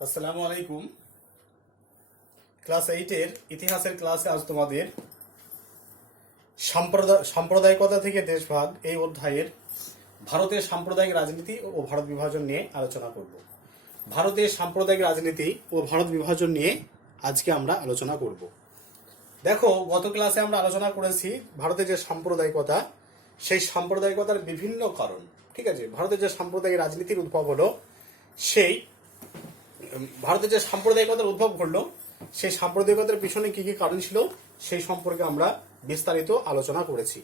আসসালামু আলাইকুম। ক্লাস 8-এর ইতিহাসের ক্লাসে আজ তোমাদের সাম্প্রদায়িকতা থেকে দেশভাগ এই অধ্যায়ের ভারতের সাম্প্রদায়িক রাজনীতি ও ভারত বিভাজন নিয়ে আলোচনা করব। ভারতের সাম্প্রদায়িক রাজনীতি ও ভারত বিভাজন নিয়ে আজকে আমরা আলোচনা করব। দেখো, গত ক্লাসে আমরা আলোচনা করেছি ভারতের যে সাম্প্রদায়িকতা, সেই সাম্প্রদায়িকতার বিভিন্ন কারণ। ঠিক আছে, ভারতের যে সাম্প্রদায়িক রাজনীতির উদ্ভব হলো, সেই ভারতের যে সাম্প্রদায়িকতার উদ্ভব ঘটলো, সেই সাম্প্রদায়িকতার পিছনে কি কি কারণ ছিল সেই সম্পর্কে আমরা বিস্তারিত আলোচনা করেছি।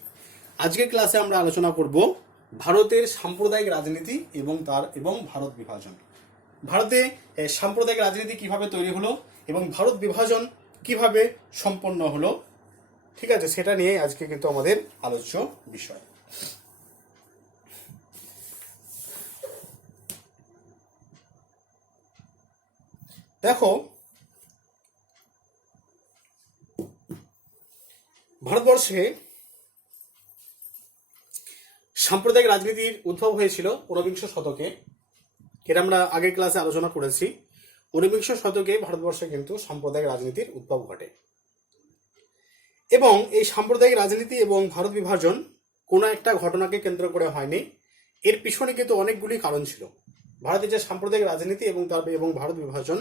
আজকের ক্লাসে আমরা আলোচনা করব ভারতের সাম্প্রদায়িক রাজনীতি এবং ভারত বিভাজন। ভারতে সাম্প্রদায়িক রাজনীতি কিভাবে তৈরি হলো এবং ভারত বিভাজন কিভাবে সম্পন্ন হলো, ঠিক আছে, সেটা নিয়ে আজকে কিন্তু আমাদের আলোচ্য বিষয়। দেখো, ভারতবর্ষে সাম্প্রদায়িক রাজনীতির উদ্ভব হয়েছিল ঊনবিংশ শতকে। এটা আমরা আগের ক্লাসে আলোচনা করেছি। ঊনবিংশ শতকে ভারতবর্ষে কিন্তু সাম্প্রদায়িক রাজনীতির উদ্ভব ঘটে এবং এই সাম্প্রদায়িক রাজনীতি এবং ভারত বিভাজন কোনো একটা ঘটনাকে কেন্দ্র করে হয়নি। এর পিছনে কিন্তু অনেকগুলি কারণ ছিল। ভারতের যে সাম্প্রদায়িক রাজনীতি এবং ভারত বিভাজন,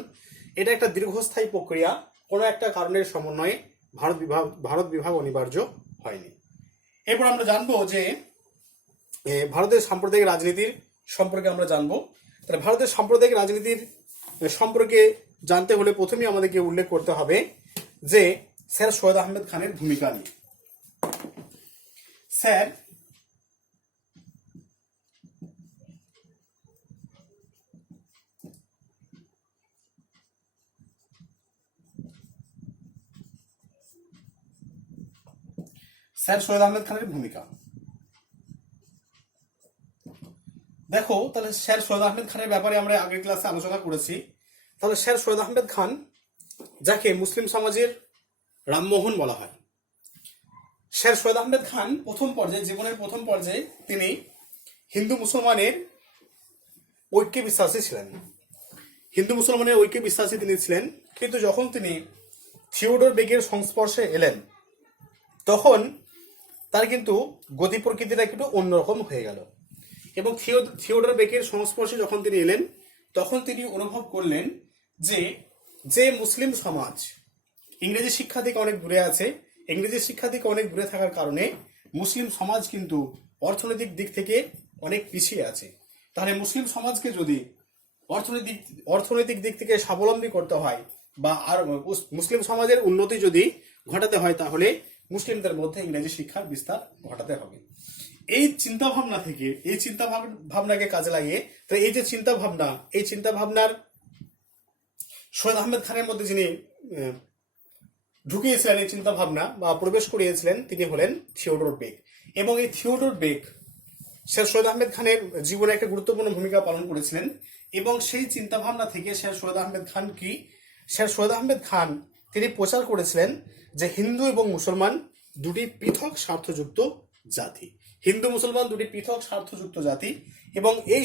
এটা একটা দীর্ঘস্থায়ী প্রক্রিয়া। কোনো একটা কারণের সমন্বয়ে ভারত বিভাগ অনিবার্য হয়নি। এরপর আমরা জানবো যে ভারতের সাম্প্রদায়িক রাজনীতির সম্পর্কে আমরা জানবো। তাহলে ভারতের সাম্প্রদায়িক রাজনীতির সম্পর্কে জানতে হলে প্রথমেই আমাদেরকে উল্লেখ করতে হবে যে স্যার সৈয়দ আহমেদ খানের ভূমিকা নিয়ে। স্যার সৈয়দ আহমেদ খানের ভূমিকা। দেখো, তাহলে স্যার সৈয়দ আহমেদ খানের ব্যাপারে আমরা আগের ক্লাসে আলোচনা করেছি। তাহলে স্যার সৈয়দ আহমেদ খান, যাকে মুসলিম সমাজের রামমোহন বলা হয়, স্যার সৈয়দ আহমেদ খান জীবনের প্রথম পর্যায়ে তিনি হিন্দু মুসলমানের ঐক্যে বিশ্বাসী ছিলেন। হিন্দু মুসলমানের ঐক্যে বিশ্বাসী তিনি ছিলেন, কিন্তু যখন তিনি থিওডর বেগের সংস্পর্শে এলেন, তখন তার কিন্তু গতি প্রকৃতিটা একটু অন্যরকম হয়ে গেল। এবং থিওডর বেগের সংস্পর্শে যখন তিনি এলেন, তখন তিনি অনুভব করলেন যে মুসলিম সমাজ ইংরেজি শিক্ষা থেকে অনেক দূরে আছে। ইংরেজি শিক্ষা থেকে অনেক দূরে থাকার কারণে মুসলিম সমাজ কিন্তু অর্থনৈতিক দিক থেকে অনেক পিছিয়ে আছে। তাহলে মুসলিম সমাজকে যদি অর্থনৈতিক দিক থেকে স্বাবলম্বী করতে হয় বা আর মুসলিম সমাজের উন্নতি যদি ঘটাতে হয়, তাহলে মুসলিমদের মধ্যে ইংরেজি শিক্ষার বিস্তার ঘটাতে হবে। এই চিন্তা ভাবনাকে কাজে লাগিয়ে, তো এই যে চিন্তা ভাবনার সৈয়দ আহমেদ খানের মধ্যে যিনি ঢুকিয়েছিলেন, এই চিন্তা ভাবনা বা প্রবেশ করিয়েছিলেন, তিনি হলেন থিওডর বেগ। এবং এই থিওডর বেগ স্যার সৈয়দ আহমেদ খানের জীবনে একটা গুরুত্বপূর্ণ ভূমিকা পালন করেছিলেন। এবং সেই চিন্তা ভাবনা থেকে স্যার সৈয়দ আহমেদ খান তিনি প্রচার করেছিলেন যে হিন্দু এবং মুসলমান দুটি পৃথক স্বার্থযুক্ত জাতি। হিন্দু মুসলমান দুটি পৃথক স্বার্থযুক্ত জাতি। এবং এই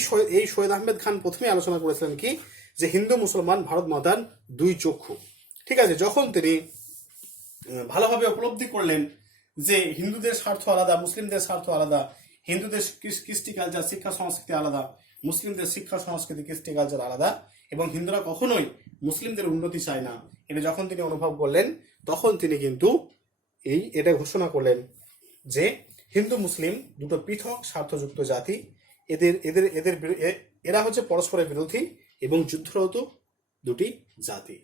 সৈয়দ আহমেদ খান প্রথমে আলোচনা করেছিলেন কি, যে হিন্দু মুসলমান ভারত মাতার দুই চক্ষু। ঠিক আছে, যখন তিনি ভালোভাবে উপলব্ধি করলেন যে হিন্দুদের স্বার্থ আলাদা, মুসলিমদের স্বার্থ আলাদা, হিন্দুদের কৃষ্টি কালচার শিক্ষা সংস্কৃতি আলাদা, মুসলিমদের শিক্ষা সংস্কৃতি কৃষ্টি কালচার আলাদা, এবং হিন্দুরা কখনোই মুসলিমদের উন্নতি চায় না, এটা যখন তিনি অনুভব করলেন, তখন তিনি কিন্তু এটা ঘোষণা করলেন যে হিন্দু মুসলিম দুটো পৃথক স্বার্থযুক্ত জাতি, এরা হচ্ছে পরস্পরের বিরোধী এবং যুদ্ধরত দুটি জাতি,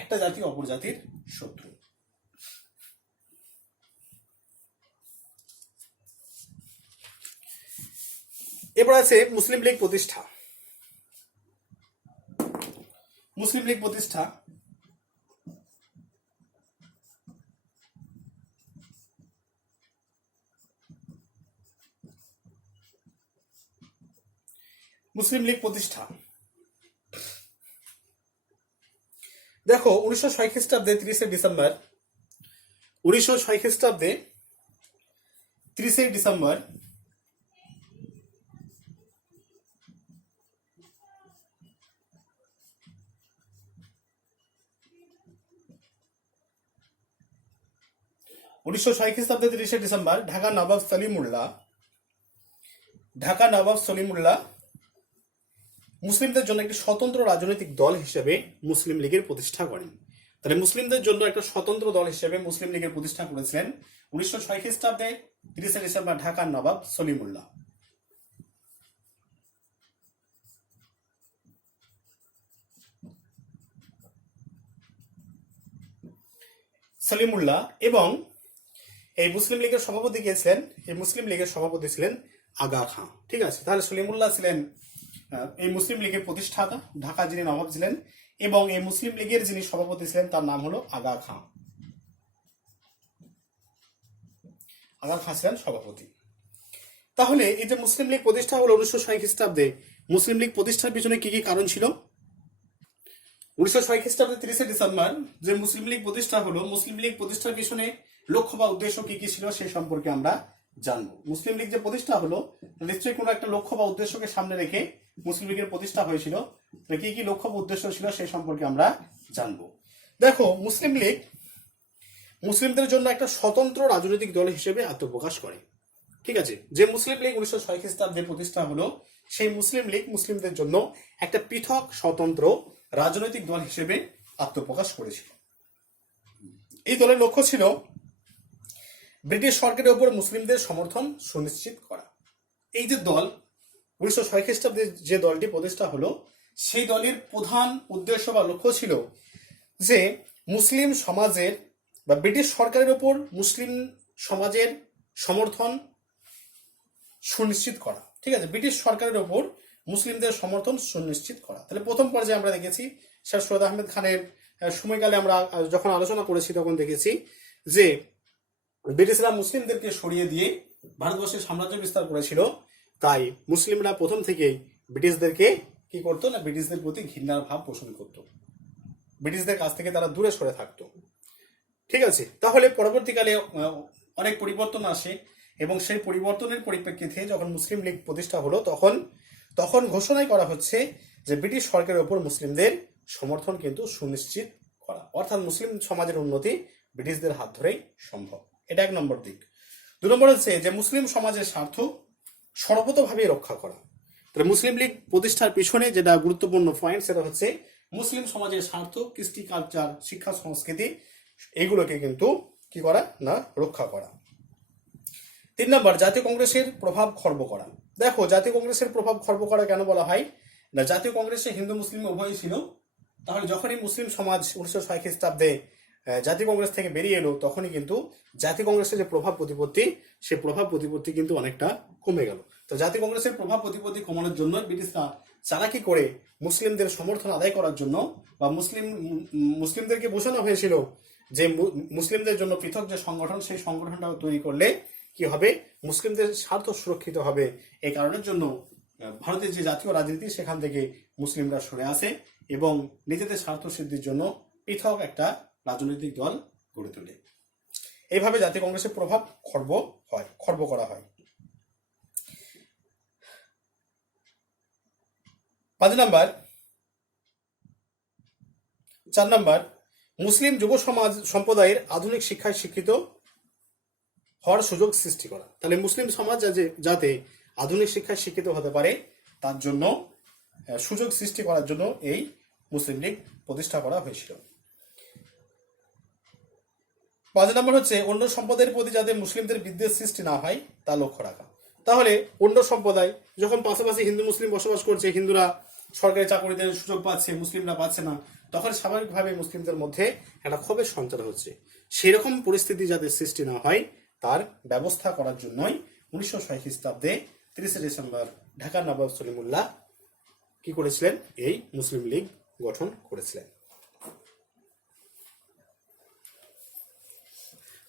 একটা জাতি অপর জাতির শত্রু। এবার আছে মুসলিম লীগ প্রতিষ্ঠা। মুসলিম লীগ প্রতিষ্ঠা মুসলিম লীগ প্রতিষ্ঠা। দেখো, 1906 খ্রিস্টাব্দে 30 ডিসেম্বর 1906 খ্রিস্টাব্দে 30 ডিসেম্বর 1906 খ্রিস্টাব্দে 30 ডিসেম্বর ঢাকা নবাব সলিমুল্লাহ মুসলিমদের জন্য একটি স্বতন্ত্র রাজনৈতিক দল হিসেবে মুসলিম লীগের প্রতিষ্ঠা করেন। তাহলে মুসলিমদের জন্য একটা স্বতন্ত্র দল হিসেবে মুসলিম লীগের প্রতিষ্ঠা করেছিলেন 1906 খ্রিস্টাব্দে 30 ডিসেম্বর ঢাকার নবাব সলিমুল্লাহ। এবং এই মুসলিম লীগের সভাপতি কে ছিলেন? এই মুসলিম লীগের সভাপতি ছিলেন আগা খাঁ। ঠিক আছে, তাহলে সলিমুল্লাহ ছিলেন এই মুসলিম লীগের প্রতিষ্ঠাতা, ঢাকা যিনি নবাব ছিলেন, এবং এই মুসলিম লীগের যিনি সভাপতি ছিলেন তার নাম হলো আগা খাঁ। আগা খাঁ ছিলেন সভাপতি। তাহলে এই যে মুসলিম লীগ প্রতিষ্ঠা হলো 1906 খ্রিস্টাব্দে, মুসলিম লীগ প্রতিষ্ঠার পিছনে কি কি কারণ ছিল? 1906 খ্রিস্টাব্দে 30 ডিসেম্বর যে মুসলিম লীগ প্রতিষ্ঠা হলো, মুসলিম লীগ প্রতিষ্ঠার পিছনে লক্ষ্য বা উদ্দেশ্য কি কি ছিল সেই সম্পর্কে আমরা জানবো। মুসলিম লীগ যে প্রতিষ্ঠা হলো নিশ্চয়ই কোনো একটা লক্ষ্য বা উদ্দেশ্যকে সামনে রেখে মুসলিম লীগের প্রতিষ্ঠা হয়েছিল। কি কি লক্ষ্য বা উদ্দেশ্য ছিল সেই সম্পর্কে আমরা জানবো। দেখো, মুসলিম লীগ মুসলিমদের জন্য একটা স্বতন্ত্র রাজনৈতিক দল হিসেবে আত্মপ্রকাশ করে। ঠিক আছে, যে মুসলিম লীগ 1906 খ্রিস্টাব্দে প্রতিষ্ঠা হলো সেই মুসলিম লীগ মুসলিমদের জন্য একটা পৃথক স্বতন্ত্র রাজনৈতিক দল হিসেবে আত্মপ্রকাশ করেছিল। এই দলের লক্ষ্য ছিল ব্রিটিশ সরকারের উপর মুসলিমদের সমর্থন সুনিশ্চিত করা। এই যে দল 1906 খ্রিস্টাব্দে যে দলটি প্রতিষ্ঠা হলো সেই দলের প্রধান উদ্দেশ্য বা লক্ষ্য ছিল যে মুসলিম সমাজের বা ব্রিটিশ সরকারের উপর মুসলিম সমাজের সমর্থন সুনিশ্চিত করা। ঠিক আছে, ব্রিটিশ সরকারের উপর মুসলিমদের সমর্থন সুনিশ্চিত করা। তাহলে প্রথম পর্যায়ে আমরা দেখেছি শের সৈয়দ আহমেদ খানের সময়কালে আমরা যখন আলোচনা করেছি তখন দেখেছি যে ব্রিটিশরা মুসলিমদেরকে সরিয়ে দিয়ে ভারতবর্ষের সাম্রাজ্য বিস্তার করেছিল, তাই মুসলিমরা প্রথম থেকেই ব্রিটিশদেরকে কি করতো না, ব্রিটিশদের প্রতি ঘৃণার ভাব পোষণ করত, ব্রিটিশদের কাছ থেকে তারা দূরে সরে থাকতো। ঠিক আছে, তাহলে পরবর্তীকালে অনেক পরিবর্তন আসে এবং সেই পরিবর্তনের পরিপ্রেক্ষিতে যখন মুসলিম লীগ প্রতিষ্ঠা হলো তখন ঘোষণাই করা হচ্ছে যে ব্রিটিশ সরকারের উপর মুসলিমদের সমর্থন কিন্তু সুনিশ্চিত করা, অর্থাৎ মুসলিম সমাজের উন্নতি ব্রিটিশদের হাত ধরেই সম্ভব। এটা এক নম্বর দিক। 2 নম্বর হচ্ছে যে মুসলিম সমাজের স্বার্থ সর্বতোভাবে রক্ষা করা। তাহলে মুসলিম লীগ প্রতিষ্ঠার পিছনে যেটা গুরুত্বপূর্ণ পয়েন্ট সেটা হচ্ছে মুসলিম সমাজের স্বার্থ, কৃষ্টি, কালচার, শিক্ষা, সংস্কৃতি এগুলোকে কিন্তু কি করা না, রক্ষা করা। 3 নম্বর জাতীয় কংগ্রেসের প্রভাব খর্ব করা। দেখো, জাতীয় কংগ্রেসের প্রভাব খর্ব করা কেন বলা হয় না, জাতীয় কংগ্রেসে হিন্দু মুসলিম উভয়ই ছিল। তাহলে যখনই মুসলিম সমাজ 1906 খ্রিস্টাব্দে জাতীয় কংগ্রেস থেকে বেরিয়ে এলো তখনই কিন্তু জাতীয় কংগ্রেসের যে প্রভাব প্রতিপত্তি সেই প্রভাব প্রতিপত্তি কিন্তু অনেকটা কমে গেল। তো জাতীয় কংগ্রেসের প্রভাব প্রতিপত্তি কমানোর জন্য ব্রিটিশরা চালাকি করে মুসলিমদের সমর্থন আদায় করার জন্য বা মুসলিমদেরকে বোঝানো হয়েছিল যে মুসলিমদের জন্য পৃথক যে সংগঠন সেই সংগঠনটা তৈরি করলে কি হবে, মুসলিমদের স্বার্থ সুরক্ষিত হবে। এই কারণের জন্য ভারতের যে জাতীয় রাজনীতি সেখান থেকে মুসলিমরা সরে আসে এবং নিজেদের স্বার্থ সিদ্ধির জন্য পৃথক একটা রাজনৈতিক দল গড়ে তোলে। এইভাবে জাতীয় কংগ্রেসের প্রভাব খর্ব করা হয়। 4 নম্বর মুসলিম যুব সমাজ সম্প্রদায়ের আধুনিক শিক্ষায় শিক্ষিত হওয়ার সুযোগ সৃষ্টি করা। তাহলে মুসলিম সমাজ যাতে আধুনিক শিক্ষায় শিক্ষিত হতে পারে তার জন্য সুযোগ সৃষ্টি করার জন্য এই মুসলিম লীগ প্রতিষ্ঠা করা হয়েছিল। 5 নম্বর হচ্ছে অন্য সম্প্রদায়ের প্রতি যাতে মুসলিমদের বিদ্বেষ সৃষ্টি না হয় তা লক্ষ্য রাখা। তাহলে অন্য সম্প্রদায় যখন পাশাপাশি হিন্দু মুসলিম বসবাস করছে, হিন্দুরা সরকারি চাকরিতে সুযোগ পাচ্ছে, মুসলিমরা পাচ্ছে না, তখন স্বাভাবিকভাবে মুসলিমদের মধ্যে একটা ক্ষোভের সঞ্চার হচ্ছে। সেরকম পরিস্থিতি যাতে সৃষ্টি না হয় তার ব্যবস্থা করার জন্যই 1906 খ্রিস্টাব্দে 30 ডিসেম্বর ঢাকার নবাব সলিমুল্লাহ কি করেছিলেন, এই মুসলিম লীগ গঠন করেছিলেন।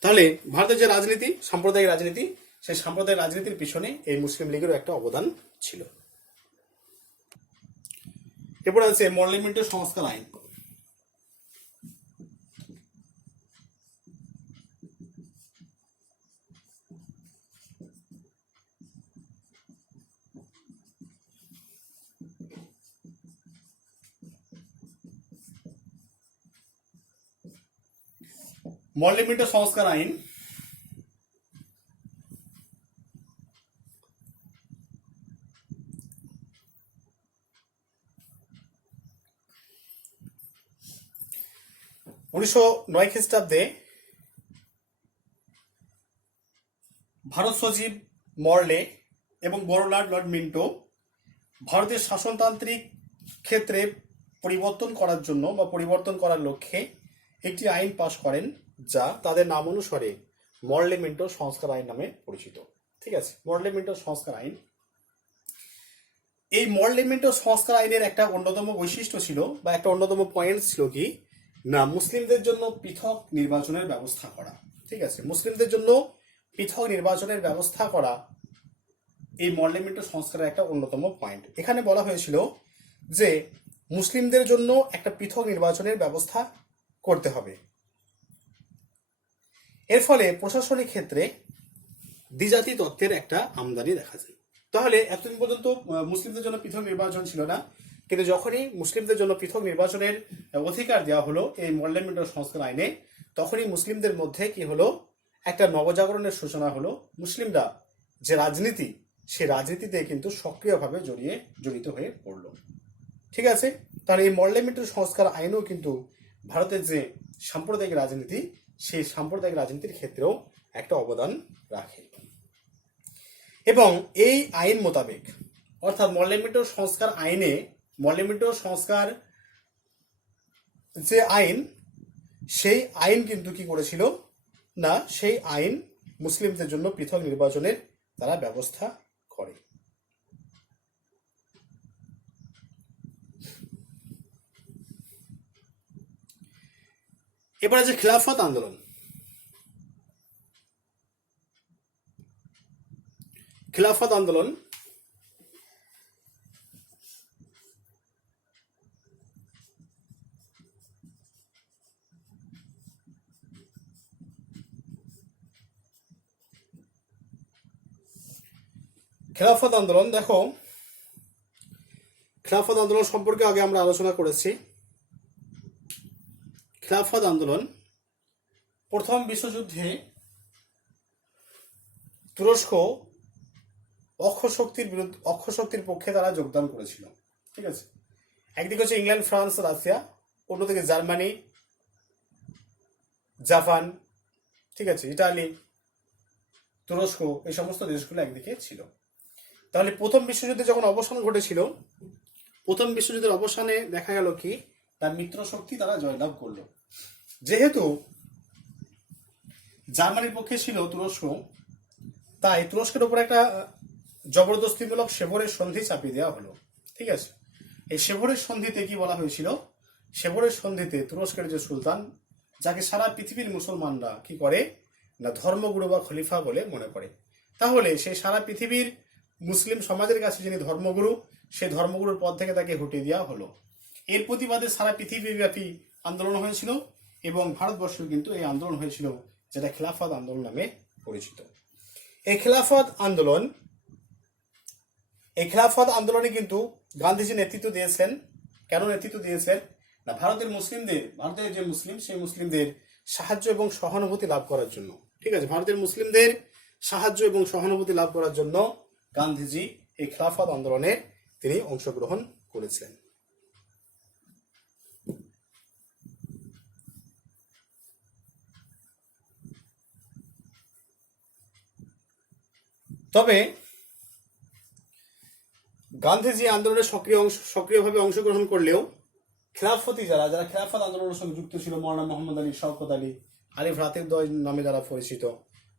তাহলে ভারতের যে রাজনীতি, সাম্প্রদায়িক রাজনীতি, সেই সাম্প্রদায়িক রাজনীতির পিছনে এই মুসলিম লীগেরও একটা অবদান ছিল। এরপর আছে মডেলিমেন্টের সংস্কার আইন। মডেলিমেন্টের সংস্কার আইন 1909 খ্রিস্টাব্দে ভারত সচিব মর্লে এবং বড়লাট লর্ড মিন্টো ভারতের শাসনতান্ত্রিক ক্ষেত্রে পরিবর্তন করার জন্য বা পরিবর্তন করার লক্ষ্যে একটি আইন পাশ করেন, যা তাদের নাম অনুসারে মর্লে মিন্টো সংস্কার আইন নামে পরিচিত। ঠিক আছে, মর্লে মিন্টো সংস্কার আইন। এই মর্লে মিন্টো সংস্কার আইনের একটা অন্যতম বৈশিষ্ট্য ছিল বা একটা অন্যতম পয়েন্ট ছিল কি না, মুসলিমদের জন্য পৃথক নির্বাচনের ব্যবস্থা করা। ঠিক আছে, মুসলিমদের জন্য পৃথক নির্বাচনের ব্যবস্থা করা এই মর্লে মিন্টো সংস্কারের একটা অন্যতম পয়েন্ট। এখানে বলা হয়েছিল যে মুসলিমদের জন্য একটা পৃথক নির্বাচনের ব্যবস্থা করতে হবে। এর ফলে প্রশাসনিক ক্ষেত্রে দ্বিজাতি তত্ত্বের একটা আমদানি দেখা যায়। তাহলে এতদিন পর্যন্ত মুসলিমদের জন্য পৃথক নির্বাচন ছিল না, কিন্তু যখনই মুসলিমদের জন্য পৃথক নির্বাচনের অধিকার দেওয়া হলো এই মর্লে মিন্টো সংস্কার আইনে, তখনই মুসলিমদের মধ্যে কি হলো, একটা নবজাগরণের সূচনা হলো। মুসলিমরা যে রাজনীতি, সেই রাজনীতিতে কিন্তু সক্রিয়ভাবে জড়িত হয়ে পড়ল। ঠিক আছে, তাহলে এই মর্লে মিন্টো সংস্কার আইনও কিন্তু ভারতের যে সাম্প্রদায়িক রাজনীতি, সেই সাম্প্রদায়িক রাজনীতির ক্ষেত্রেও একটা অবদান রাখে। এবং এই আইন মোতাবেক, অর্থাৎ মর্লে মিন্টো সংস্কার আইনে, মর্লে মিন্টো সংস্কার যে আইন, সেই আইন কিন্তু কি করেছিল না, সেই আইন মুসলিমদের জন্য পৃথক নির্বাচনের তারা ব্যবস্থা করে। এবার আছে খিলাফত আন্দোলন। খিলাফত আন্দোলন খেলাফত আন্দোলন দেখো, খেলাফত আন্দোলন সম্পর্কে আগে আমরা আলোচনা করেছি। খেলাফত আন্দোলন প্রথম বিশ্বযুদ্ধে তুরস্ক অক্ষশক্তির পক্ষে তারা যোগদান করেছিল। ঠিক আছে, একদিকে হচ্ছে ইংল্যান্ড, ফ্রান্স, রাশিয়া, অন্যদিকে জার্মানি, জাপান, ঠিক আছে, ইটালি, তুরস্ক, এই সমস্ত দেশগুলো একদিকে ছিল। তাহলে প্রথম বিশ্বযুদ্ধে যখন অবসান ঘটেছিল, প্রথম বিশ্বযুদ্ধের অবসানে দেখা গেল কি, তার মিত্র শক্তি তারা জয়লাভ করলো। যেহেতু জার্মানির পক্ষে ছিল তুরস্ক, তাই তুরস্কের উপর একটা জবরদস্তিমূলক সেবরের সন্ধি চাপিয়ে দেওয়া হলো। ঠিক আছে, এই সেবরের সন্ধিতে কি বলা হয়েছিল, সেবরের সন্ধিতে তুরস্কের যে সুলতান, যাকে সারা পৃথিবীর মুসলমানরা কি করে না ধর্মগুরু বা খলিফা বলে মনে করে, তাহলে সেই সারা পৃথিবীর মুসলিম সমাজের কাছে যিনি ধর্মগুরু, সেই ধর্মগুরুর পদ থেকে তাকে হটিয়ে দেওয়া হলো। এর প্রতিবাদে সারা পৃথিবীব্যাপী আন্দোলন হয়েছিল এবং ভারতবর্ষেও কিন্তু এই আন্দোলন হয়েছিল, যেটা খিলাফত আন্দোলন নামে পরিচিত। এই খিলাফত আন্দোলনে কিন্তু গান্ধীজি নেতৃত্ব দিয়েছেন। কেন নেতৃত্ব দিয়েছেন না, ভারতের যে মুসলিম, সেই মুসলিমদের সাহায্য এবং সহানুভূতি লাভ করার জন্য। ঠিক আছে, ভারতের মুসলিমদের সাহায্য এবং সহানুভূতি লাভ করার জন্য গান্ধীজি এই খিলাফত আন্দোলনে তিনি অংশগ্রহণ করেছিলেন। তবে গান্ধীজি আন্দোলনে সক্রিয়ভাবে অংশগ্রহণ করলেও খেলাফতি যারা খেলাফত আন্দোলনের সঙ্গে যুক্ত ছিল, মৌলানা মোহাম্মদ আলী, শওকত আলী, আলিফ রাতেবদয় নামে যারা পরিচিত,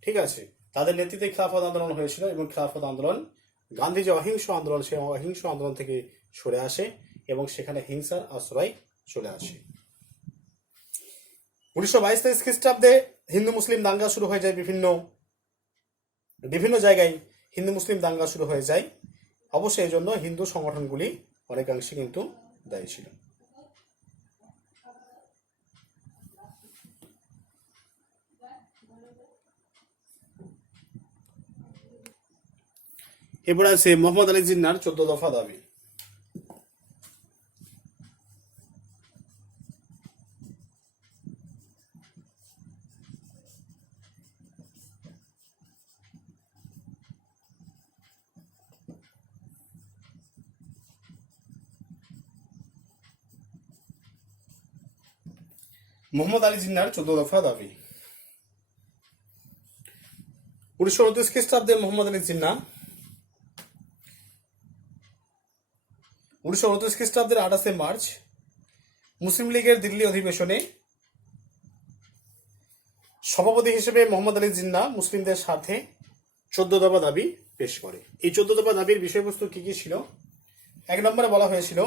ঠিক আছে, তাদের নেতৃত্বে খেলাফত আন্দোলন হয়েছিল। এবং খেলাফত আন্দোলন, গান্ধী যে অহিংস আন্দোলন, সেই অহিংস আন্দোলন থেকে সরে আসে এবং সেখানে হিংসার আশ্রয় চলে আসে। 1922-23 খ্রিস্টাব্দে হিন্দু মুসলিম দাঙ্গা শুরু হয়ে যায়। বিভিন্ন জায়গায় হিন্দু মুসলিম দাঙ্গা শুরু হয়ে যায়। অবশ্যই এই জন্য হিন্দু সংগঠনগুলি অনেকাংশে কিন্তু দায়ী ছিল। এরপর আছে মোহাম্মদ আলী জিন্নার 14 দফা দাবি। মোহাম্মদ আলী জিন্নার 14 দফা দাবি। 1929 খ্রিস্টাব্দে মোহাম্মদ আলী জিন্না 1929 খ্রিস্টাব্দের 28 মার্চ মুসলিম লীগের দিল্লি অধিবেশনে সভাপতি হিসেবে মোহাম্মদ আলী জিন্না মুসলিমদের স্বার্থে 14 দফা দাবি পেশ করে। এই 14 দফা দাবির বিষয়বস্তু কি কি ছিল? 1 নম্বরে বলা হয়েছিল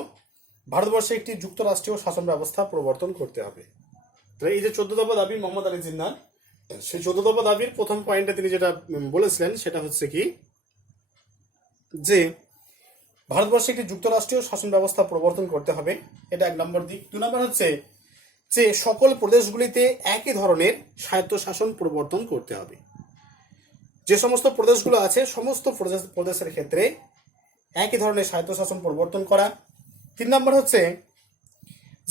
ভারতবর্ষে একটি যুক্তরাষ্ট্রীয় শাসন ব্যবস্থা প্রবর্তন করতে হবে। তো এই যে 14 দফা দাবি মোহাম্মদ আলী জিন্নার, সেই 14 দফা দাবির প্রথম পয়েন্টে তিনি যেটা বলেছিলেন সেটা হচ্ছে কি, যে ভারতবর্ষে একটি যুক্তরাষ্ট্রীয় শাসন ব্যবস্থা প্রবর্তন করতে হবে, এটা 1 নম্বর দিক। 2 নম্বর হচ্ছে যে সকল প্রদেশগুলিতে একই ধরনের স্বায়ত্তশাসন প্রবর্তন করতে হবে। যে সমস্ত প্রদেশগুলো আছে সমস্ত প্রদেশের ক্ষেত্রে একই ধরনের স্বায়ত্তশাসন প্রবর্তন করা। 3 নম্বর হচ্ছে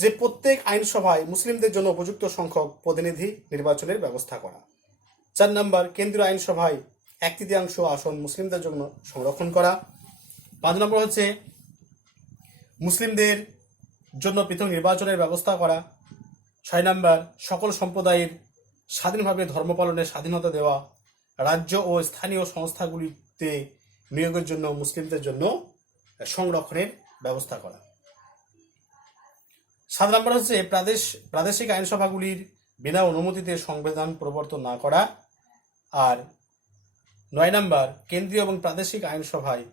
যে প্রত্যেক আইনসভায় মুসলিমদের জন্য উপযুক্ত সংখ্যক প্রতিনিধি নির্বাচনের ব্যবস্থা করা। 4 নম্বর কেন্দ্রীয় আইনসভায় 1/3 আসন মুসলিমদের জন্য সংরক্ষণ করা। 5 নম্বর হচ্ছে মুসলিমদের জন্য পৃথক নির্বাচনের ব্যবস্থা করা। 6 নম্বর সকল সম্প্রদায়ের স্বাধীনভাবে ধর্ম পালনের স্বাধীনতা দেওয়া। রাজ্য ও স্থানীয় সংস্থাগুলিতে নিয়োগের জন্য মুসলিমদের জন্য সংরক্ষণের ব্যবস্থা করা। 7 নম্বর হচ্ছে প্রাদেশিক আইনসভাগুলির বিনা অনুমতিতে সংবিধান প্রবর্তন না করা। আর 9 নম্বর কেন্দ্রীয় এবং প্রাদেশিক আইনসভায়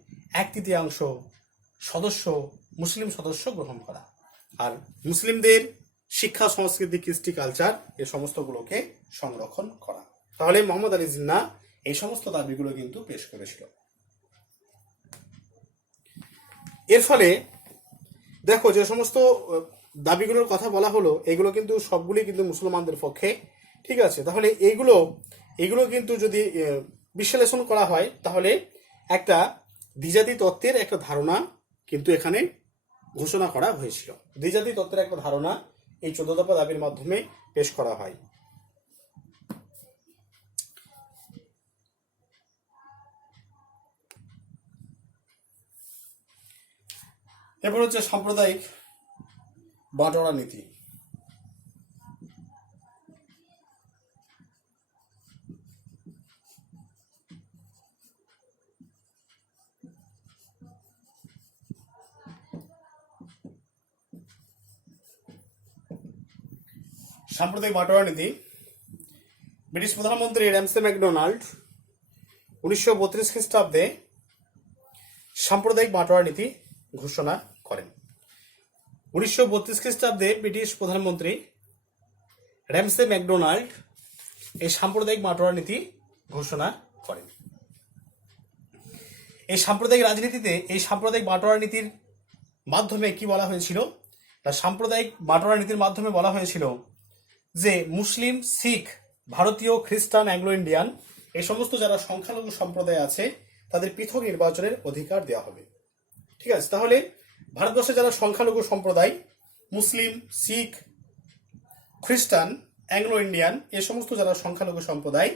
1/3 সদস্য মুসলিম সদস্য গ্রহণ করা। আর মুসলিমদের শিক্ষা, সংস্কৃতি, কৃষ্টি, কালচার এ সমস্তগুলোকে সংরক্ষণ করা। তাহলে মোহাম্মদ আলী জিন্না এই সমস্ত দাবিগুলো কিন্তু পেশ করেছিল। এর ফলে দেখো যে সমস্ত দাবিগুলোর কথা বলা হলো এগুলো কিন্তু সবগুলি কিন্তু মুসলমানদের পক্ষে, ঠিক আছে। তাহলে এইগুলো কিন্তু যদি বিশ্লেষণ করা হয় তাহলে একটা দ্বিজাতি তত্ত্বের একটা ধারণা কিন্তু এখানে ঘোষণা করা হয়েছিল। দ্বিজাতি তত্ত্বের একটা ধারণা এই 14 দফা দাবির মাধ্যমে পেশ করা হয়। এরপর হচ্ছে সাম্প্রদায়িক বাটোয়ারা নীতি। সাম্প্রদায়িক বাটোয়ারা নীতি ব্রিটিশ প্রধানমন্ত্রী র্যামসে ম্যাকডোনাল্ড 1932 খ্রিস্টাব্দে সাম্প্রদায়িক বাটোয়ারা নীতি ঘোষণা করেন। 1932 খ্রিস্টাব্দে ব্রিটিশ প্রধানমন্ত্রী র্যামসে ম্যাকডোনাল্ড এই সাম্প্রদায়িক বাটোয়ারা নীতি ঘোষণা করেন। এই সাম্প্রদায়িক রাজনীতিতে এই সাম্প্রদায়িক বাটোয়ারা নীতির মাধ্যমে কি বলা হয়েছিল? সাম্প্রদায়িক বাটোয়ারা নীতির মাধ্যমে বলা হয়েছিল যে মুসলিম, শিখ, ভারতীয়, খ্রিস্টান, অ্যাংলো ইন্ডিয়ান এই সমস্ত যারা সংখ্যালঘু সম্প্রদায় আছে তাদের পৃথক নির্বাচনের অধিকার দেওয়া হবে, ঠিক আছে। তাহলে ভারতবর্ষে যারা সংখ্যালঘু সম্প্রদায় মুসলিম, শিখ, খ্রিস্টান, অ্যাংলো ইন্ডিয়ান এ সমস্ত যারা সংখ্যালঘু সম্প্রদায়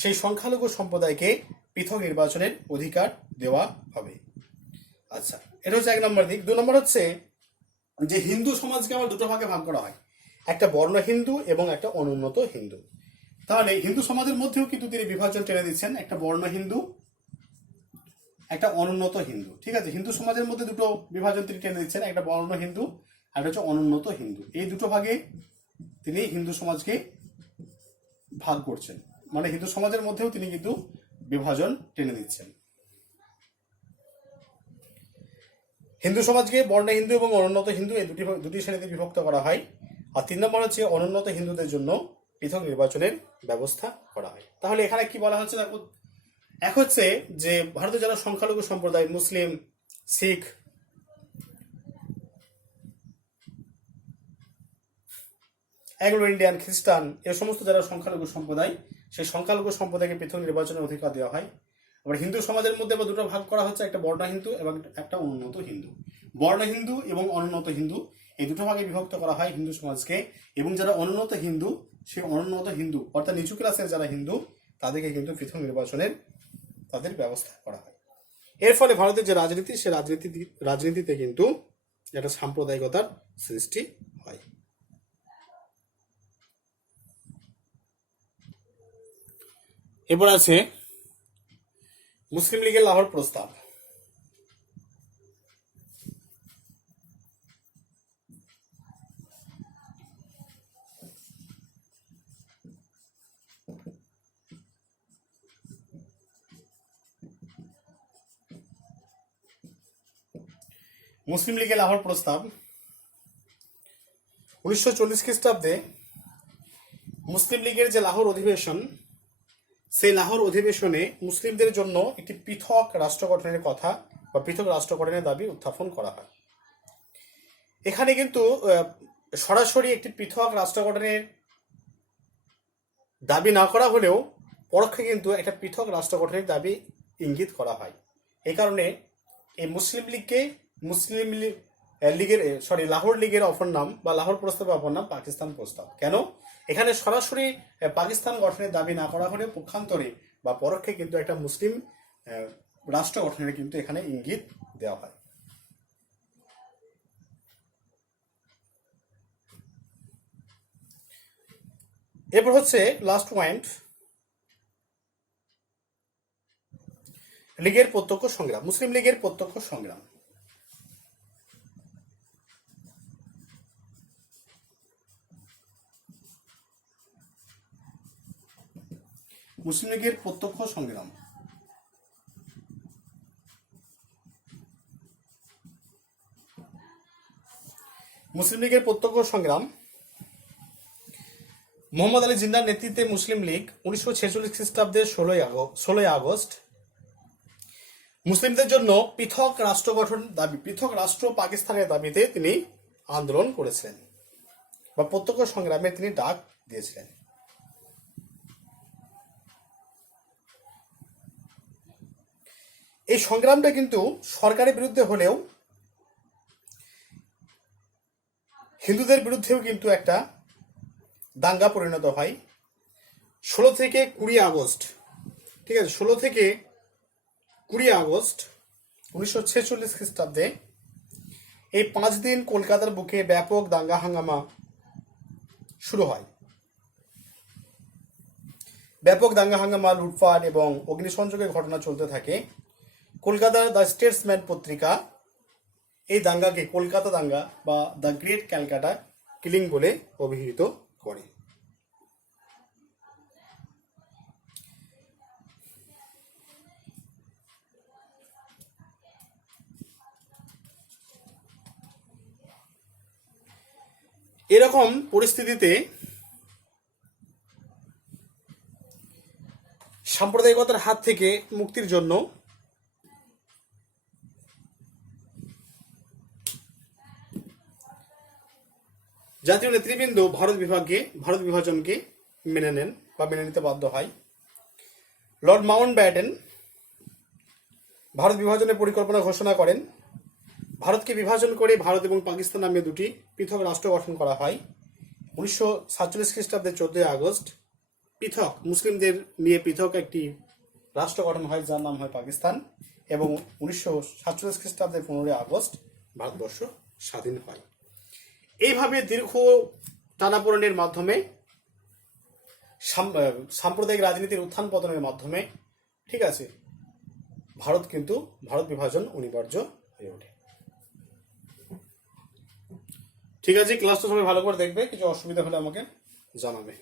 সেই সংখ্যালঘু সম্প্রদায়কে পৃথক নির্বাচনের অধিকার দেওয়া হবে। আচ্ছা, এটা হচ্ছে 1 নম্বর দিক। 2 নম্বর হচ্ছে যে হিন্দু সমাজকে আবার 2টো ভাগে ভাগ করা হয়, একটা বর্ণ হিন্দু এবং একটা অনুন্নত হিন্দু। তাহলে হিন্দু সমাজের মধ্যেও কিন্তু তিনি বিভাজন টেনে দিচ্ছেন, একটা বর্ণ হিন্দু, একটা অনুন্নত হিন্দু, ঠিক আছে। হিন্দু সমাজের মধ্যে 2টো বিভাজন তিনি টেনে দিচ্ছেন, একটা বর্ণ হিন্দু আর একটা হচ্ছে অনুন্নত হিন্দু। এই 2টো ভাগে তিনি হিন্দু সমাজকে ভাগ করছেন, মানে হিন্দু সমাজের মধ্যেও তিনি কিন্তু বিভাজন টেনে দিচ্ছেন। হিন্দু সমাজকে বর্ণ হিন্দু এবং অনুন্নত হিন্দু এই দুটি শ্রেণীতে বিভক্ত করা হয়। আর 3 নম্বর হচ্ছে অনুন্নত হিন্দুদের জন্য পৃথক নির্বাচনের ব্যবস্থা করা হয়। তাহলে এখানে কি বলা হচ্ছে? দেখো, এক হচ্ছে যে ভারতের যারা সংখ্যালঘু সম্প্রদায় মুসলিম, শিখ, অ্যাংলো ইন্ডিয়ান, খ্রিস্টান এ সমস্ত যারা সংখ্যালঘু সম্প্রদায় সেই সংখ্যালঘু সম্প্রদায়কে পৃথক নির্বাচনের অধিকার দেওয়া হয়। আবার হিন্দু সমাজের মধ্যে 2টো ভাগ করা হচ্ছে, একটা বর্ণ হিন্দু এবং একটা অনুন্নত হিন্দু। বর্ণ হিন্দু এবং অনুন্নত হিন্দু এই 2টো ভাগে বিভক্ত করা হয় হিন্দু সমাজকে। এবং যারা অনুন্নত হিন্দু সেই অনুন্নত হিন্দু অর্থাৎ নিচু ক্লাসের যারা হিন্দু তাদেরকে কিন্তু পৃথক নির্বাচনের তাদের ব্যবস্থা করা হয়। এর ফলে ভারতের যে রাজনীতি সে রাজনীতিতে কিন্তু একটা সাম্প্রদায়িকতার সৃষ্টি হয়। এরপর আছে মুসলিম লীগের লাহোর প্রস্তাব। মুসলিম লীগের লাহোর প্রস্তাব 1940 খ্রিস্টাব্দে মুসলিম লীগের যে লাহোর অধিবেশন, সেই লাহোর অধিবেশনে মুসলিমদের জন্য একটি পৃথক রাষ্ট্র গঠনের কথা বা পৃথক রাষ্ট্র গঠনের দাবি উত্থাপন করা হয়। এখানে কিন্তু সরাসরি একটি পৃথক রাষ্ট্র গঠনের দাবি না করা হলেও পরোক্ষে কিন্তু একটা পৃথক রাষ্ট্র গঠনের দাবি ইঙ্গিত করা হয়। এই কারণে এই মুসলিম লীগকে মুসলিম লীগের লাহোর লীগের অপর নাম বা লাহোর প্রস্তাবের অপর নাম পাকিস্তান প্রস্তাব। কেন? এখানে সরাসরি পাকিস্তান গঠনের দাবি না করা হলে পক্ষান্তরে বা পরোক্ষে কিন্তু একটা মুসলিম রাষ্ট্র গঠনের কিন্তু এখানে ইঙ্গিত দেওয়া হয়। এরপর হচ্ছে লাস্ট পয়েন্ট, লীগের প্রত্যক্ষ সংগ্রাম। মুসলিম লীগের প্রত্যক্ষ সংগ্রাম। মুসলিম লীগের প্রত্যক্ষ সংগ্রাম। মুসলিম লীগের প্রত্যক্ষ সংগ্রাম মোহাম্মদ আলী জিন্নাহর নেতৃত্বে মুসলিম লীগ 1946 খ্রিস্টাব্দের 16 আগস্ট মুসলিমদের জন্য পৃথক রাষ্ট্র গঠন দাবি, পৃথক রাষ্ট্র পাকিস্তানের দাবিতে তিনি আন্দোলন করেছিলেন বা প্রত্যক্ষ সংগ্রামে তিনি ডাক দিয়েছিলেন। এই সংগ্রামটা কিন্তু সরকারের বিরুদ্ধে হলেও হিন্দুদের বিরুদ্ধেও কিন্তু একটা দাঙ্গা পরিণত হয় 16 থেকে 20 আগস্ট। ঠিক আছে, 16 থেকে 20 আগস্ট 1946 খ্রিস্টাব্দে এই 5 দিন কলকাতার বুকে ব্যাপক দাঙ্গা হাঙ্গামা শুরু হয়। ব্যাপক দাঙ্গা হাঙ্গামা, লুটপাট এবং অগ্নিসংযোগের ঘটনা চলতে থাকে। কলকাতার দ্য স্টেটসম্যান পত্রিকা এই দাঙ্গাকে কলকাতা দাঙ্গা বা দ্য গ্রেট ক্যালকাটা কিলিং বলে অভিহিত করে। এরকম পরিস্থিতিতে সাম্প্রদায়িকতার হাত থেকে মুক্তির জন্য জাতীয় নেতৃবৃন্দ ভারত বিভাজনকে মেনে নেন বা মেনে নিতে বাধ্য হয়। লর্ড মাউন্টব্যাটেন ভারত বিভাজনের পরিকল্পনা ঘোষণা করেন। ভারতকে বিভাজন করে ভারত এবং পাকিস্তান নামে দুটি পৃথক রাষ্ট্র গঠন করা হয়। 1947 খ্রিস্টাব্দের 14 আগস্ট পৃথক মুসলিমদের নিয়ে পৃথক একটি রাষ্ট্র গঠন হয় যার নাম হয় পাকিস্তান, এবং 1947 খ্রিস্টাব্দের 15 আগস্ট ভারতবর্ষ স্বাধীন হয়। এইভাবে দীর্ঘ টানাপোড়েনের মাধ্যমে সাম্প্রদায়িক রাজনীতির উত্থান পতনের মাধ্যমে ঠিক আছে ভারত বিভাজন অনিবার্য হয়ে ওঠে। ঠিক আছে, ক্লাসটা সবাই ভালো করে দেখবে, কিছু অসুবিধা হলে আমাকে জানাবে।